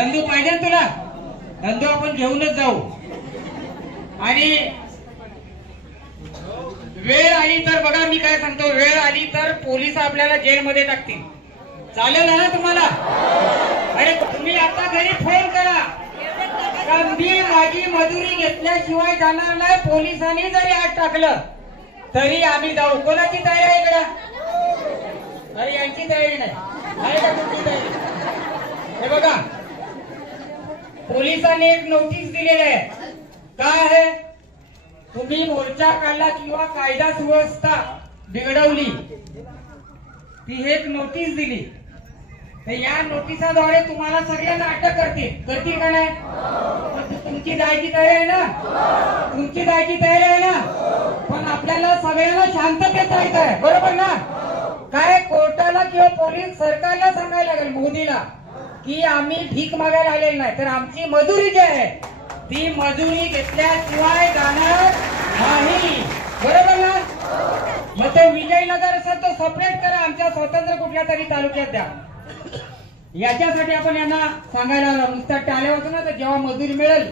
नंदू पाहिजे तुला? नंदू आपण घेऊनच जाऊ. आणि वेळ आली तर बघा, मी काय सांगतो, वेळ आली तर पोलीस आपल्याला जेलमध्ये टाकतील. चालेल ना तुम्हाला? अरे तुम्ही आता घरी फोन करा का मी माझी मजुरी घेतल्याशिवाय जाणार नाही. पोलिसांनी जरी आत टाकलं तरी आम्ही जाऊ. कोणाची तयारी आहे इकडं? अरे यांची तयारी नाही आहे का तुमची तयारी? हे बघा, पोलिसांनी एक नोटीस दिलेली आहे. काय आहे? तुम्ही मोर्चा काढला किंवा कायदा सुव्यवस्था बिघडवली, ती एक नोटीस दिली. तर या नोटिसाद्वारे तुम्हाला सगळ्यांना अटक करतील का नाही? तुमची जायची तयारी आहे ना? तुमची जायची तयारी आहे ना? पण आपल्याला सगळ्यांना शांततेत जायचं आहे, बरोबर ना? काय कोर्टाला किंवा पोलीस सरकारला सांगायला लागेल, मोदीला, की आम्ही भीक मागायला आलेली नाही, तर आमची मजुरी जी आहे ती मजुरी घेतल्याशिवाय जाणार नाही, बरोबर ना? मग ते विजयनगर असेल तो सेपरेट करा, आमच्या स्वतंत्र कुठल्या तरी तालुक्यात द्या. याच्यासाठी आपण यांना सांगायला नुसता टाळ्या होतो ना, तर जेव्हा मजुरी मिळेल